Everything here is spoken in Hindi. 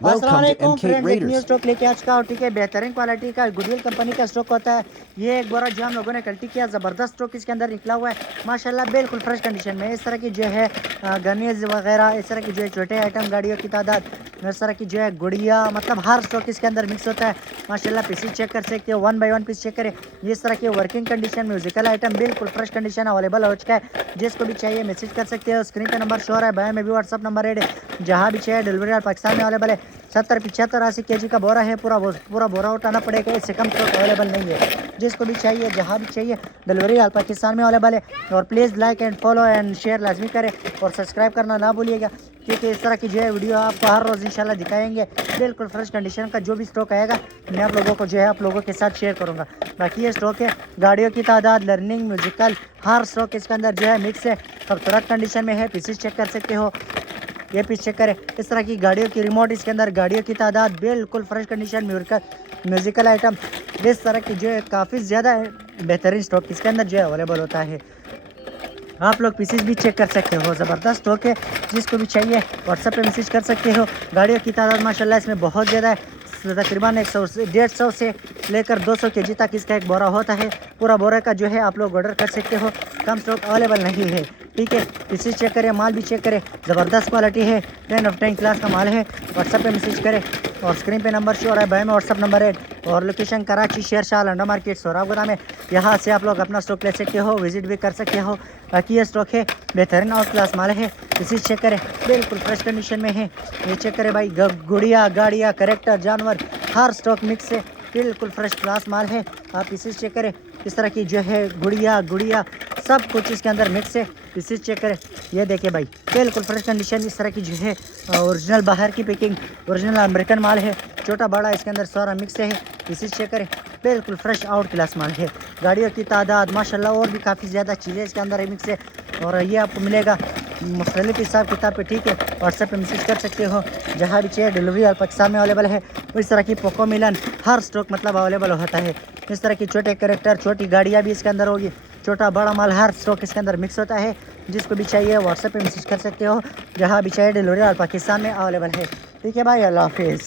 Welcome to MK फ्रेंड्स, एक न्यू Raiders. स्टॉक लेके आ चुका हूँ। ठीक है, बेहतरीन क्वालिटी का गुडविल कंपनी का स्टॉक होता है। ये एक बोरा जो हम लोगों ने कल्टी किया, ज़बरदस्त स्टॉक इसके अंदर निकला हुआ है माशाल्लाह, बिल्कुल फ्रेश कंडीशन में। इस तरह की जो है गनीज वगैरह, इस तरह की जो है छोटे आइटम, गाड़ियों की तादाद, इस तरह की जो है गुड़िया, मतलब हर स्टॉक इसके अंदर मिक्स होता है माशाल्लाह। पीसी चेक कर सकते हो, 1 बाय 1 पीस चेक करें। इस तरह की वर्किंग कंडीशन, म्यूजिकल आइटम बिल्कुल फ्रेश कंडीशन अवेलेबल हो चुका है। जिसको भी चाहिए मैसेज कर सकते हो। स्क्रीन पे नंबर शो हो रहा है, बायो में भी व्हाट्सअप नंबर ऐड है। जहाँ भी चाहिए डिलीवरी पाकिस्तान में अवेलेबल है। 70 75 80 kg का बोरा है, पूरा बोरा उठाना पड़ेगा, इससे कम स्टॉक अवेलेबल नहीं है। जिसको भी चाहिए, जहाँ भी चाहिए, डिलीवरी ऑल पाकिस्तान में अवेलेबल है। और please like and follow and share लाजमी करें और सब्सक्राइब करना ना भूलिएगा, क्योंकि इस तरह की जो है वीडियो आपको हर रोज़ इंशाल्लाह दिखाएंगे। बिल्कुल फ्रेश कंडीशन का जो भी स्टॉक आएगा मैं आप लोगों को जो है आप लोगों के साथ शेयर करूँगा। बाकी ये स्टॉक है, गाड़ियों की तादाद, लर्निंग, म्यूजिकल, हर स्टॉक इसके अंदर जो है मिक्स है। खूबसूरत कंडीशन में है, पीसेस चेक कर सकते हो। ये पीस चेक करें। इस तरह की गाड़ियों की रिमोट इसके अंदर, गाड़ियों की तादाद, बिल्कुल फ्रेश कंडीशन, म्यूजिकल आइटम, इस तरह की जो है काफ़ी ज़्यादा बेहतरीन स्टॉक इसके अंदर जो है अवेलेबल होता है। आप लोग पीसेस भी चेक कर सकते हो, ज़बरदस्त स्टॉक है। जिसको भी चाहिए व्हाट्सएप पे मैसेज कर सकते हो। गाड़ियों की तादाद माशाल्लाह इसमें बहुत ज़्यादा है, तकरीबन 100 से 150 से लेकर 200 kg तक इसका एक बोरा होता है। पूरा बोरा का जो है आप लोग ऑर्डर कर सकते हो, कम स्टॉक अवेलेबल नहीं है। ठीक है, पीसेस चेक करें, माल भी चेक करें, ज़बरदस्त क्वालिटी है, 10 ऑफ 10 क्लास का माल है। व्हाट्सएप पे मैसेज करें और स्क्रीन पे नंबर शो हो रहा है, बायो में व्हाट्सएप नंबर है। और लोकेशन कराची, शेरशाह, लंडा मार्केट, सोराबगुदा में। यहाँ से आप लोग अपना स्टॉक ले सकते हो, विजिट भी कर सकते हो। बाकी ये स्टॉक है, बेहतरीन और क्लास माल है। इसी चेक करें, बिल्कुल फ्रेश कंडीशन में है। ये चेक करें भाई, गुड़िया, गाड़ियाँ, करेक्टर, जानवर, हर स्टॉक मिक्स है, बिल्कुल फ्रेश क्लास माल है। आप इसी चेक करें। इस तरह की जो है गुड़िया सब कुछ इसके अंदर मिक्स है। इसी चेक करें, ये देखिए भाई, बिल्कुल फ्रेश कंडीशन, इस तरह की जो है ओरिजिनल बाहर की पैकिंग, ओरिजिनल अमेरिकन माल है। छोटा बड़ा इसके अंदर सारा मिक्स है। इसी चेक करें, बिल्कुल फ्रेश आउट क्लास माल है। गाड़ियों की तादाद माशाल्लाह, और भी काफ़ी ज़्यादा चीज़ें इसके अंदर मिक्स है। और ये आपको मिलेगा मुख्तलिफ हिसाब किताब पे। ठीक है, व्हाट्सएप पे मैसेज कर सकते हो, जहाँ भी चाहिए डिलीवरी ऑल पाकिस्तान में अवेलेबल है। इस तरह की पोको मिलन, हर स्टॉक मतलब अवेलेबल होता है। इस तरह की छोटे कैरेक्टर, छोटी गाड़ियाँ भी इसके अंदर होगी, छोटा बड़ा माल, हर स्टॉक इसके अंदर मिक्स होता है। जिसको भी चाहिए व्हाट्सएप पे मैसेज कर सकते हो, जहाँ भी चाहिए डिलीवरी ऑल पाकिस्तान में अवेलेबल है। ठीक है भाई, अल्लाह हाफिज़।